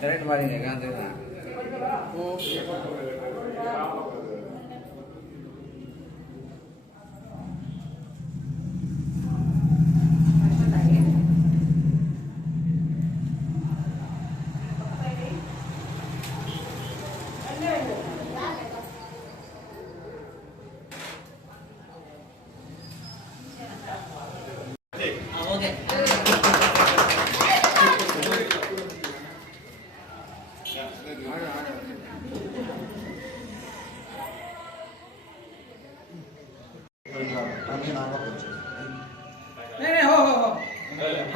Current मारेंगे कहाँ से नहीं हो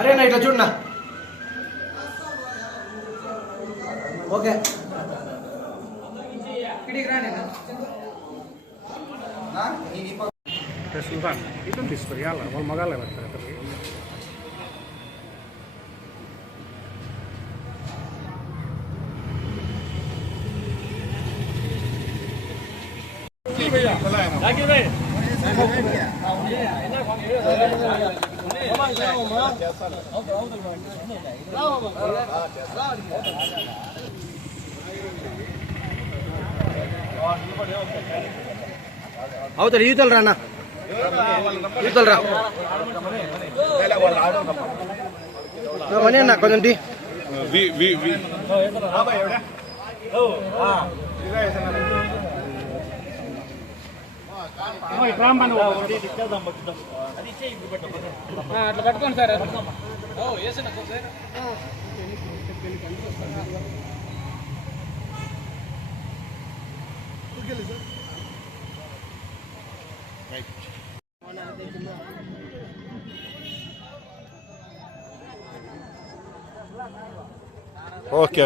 अरे ना इट्ला చూడనా ఓకే ఇడికి రానే నా ఇది Sultan, itu disperial, wal magal lewat tadi. Lagi bhai. అవతల యూతల్ రానా యూతల్ రా మనీ అన్న కొంచెం టీ అట్లా పట్టుకోండి సార్ ఓకే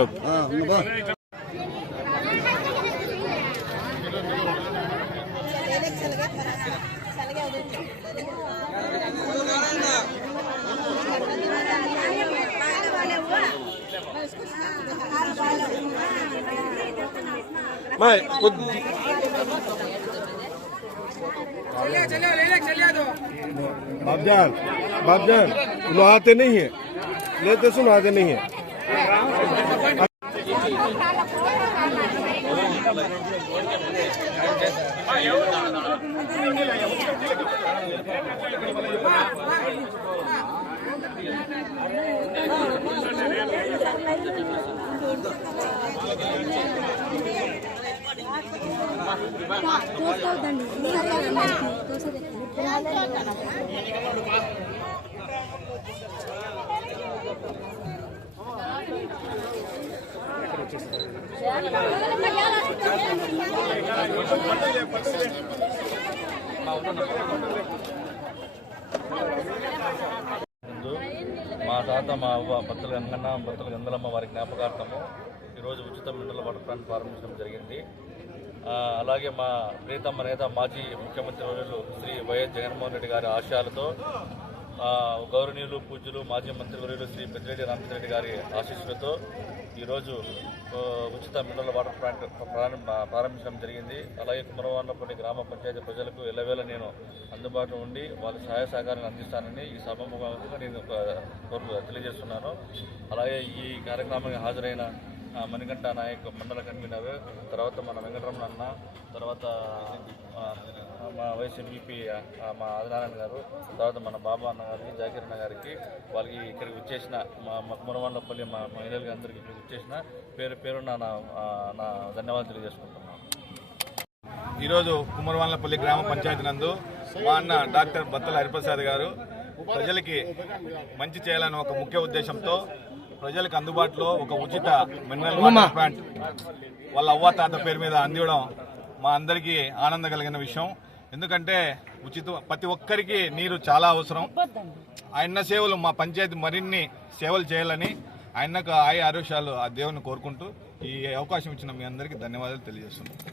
बाबजान लो आते नहीं है लेते सुन आते नहीं है మా తాత మా అవ్వ బత్తల గంగన్న బత్తల గంగలమ్మ వారి జ్ఞాపకార్థము ఈరోజు ఉచిత మినరల్ వాటర్ ప్లాంట్ ప్రారంభించడం జరిగింది. అలాగే మా ప్రీతమ్మ నేత మాజీ ముఖ్యమంత్రి వర్యులు శ్రీ వైఎస్ జగన్మోహన్ రెడ్డి గారి ఆశయాలతో గౌరవనీయులు పూజ్యులు మాజీ మంత్రివర్యులు శ్రీ పెద్దిరెడ్డి రామచంద్రెడ్డి గారి ఆశీస్సులతో ఈరోజు ఉచిత మినరల్ వాటర్ ప్లాంట్ ప్రారంభించడం జరిగింది. అలాగే కుమరవాన్లపల్లి గ్రామ పంచాయతీ ప్రజలకు ఎల్లవేళ నేను అందుబాటులో ఉండి వాళ్ళ సహాయ సహకారాన్ని అందిస్తానని ఈ సభాముఖంగా నేను తెలియజేస్తున్నాను. అలాగే ఈ కార్యక్రమానికి హాజరైన మణికంఠ నాయక్ మండల కన్వీనర్, తర్వాత మన వెంకటరమణ అన్న, తర్వాత మా వైస్ ఎంపీ మా ఆదినారాయణ గారు, తర్వాత మన బాబా అన్న గారికి, జాకీర్ అన్న గారికి, వాళ్ళకి ఇక్కడికి వచ్చేసిన మా కుమరవాన్లపల్లి మా మహిళలకి అందరికీ ఇక్కడికి వచ్చేసిన పేరు పేరు నా ధన్యవాదాలు తెలియజేసుకుంటున్నాను. ఈరోజు కుమరవాన్లపల్లి గ్రామ పంచాయతీ నందు మా అన్న డాక్టర్ బత్తల హరిప్రసాద్ గారు ప్రజలకి మంచి చేయాలని ఒక ముఖ్య ఉద్దేశంతో ప్రజలకు అందుబాటులో ఒక ఉచిత మినరల్ వాటర్ ప్లాంట్ వాళ్ళ అవ్వ తాత పేరు మీద అందివ్వడం మా అందరికీ ఆనందం కలిగిన విషయం. ఎందుకంటే ప్రతి ఒక్కరికి నీరు చాలా అవసరం. ఆయన సేవలు మా పంచాయతీ మరిన్ని సేవలు చేయాలని ఆయనకు ఆరోగ్యాలు ఆ దేవుని కోరుకుంటూ ఈ అవకాశం ఇచ్చిన మీ అందరికీ ధన్యవాదాలు తెలియజేస్తున్నాం.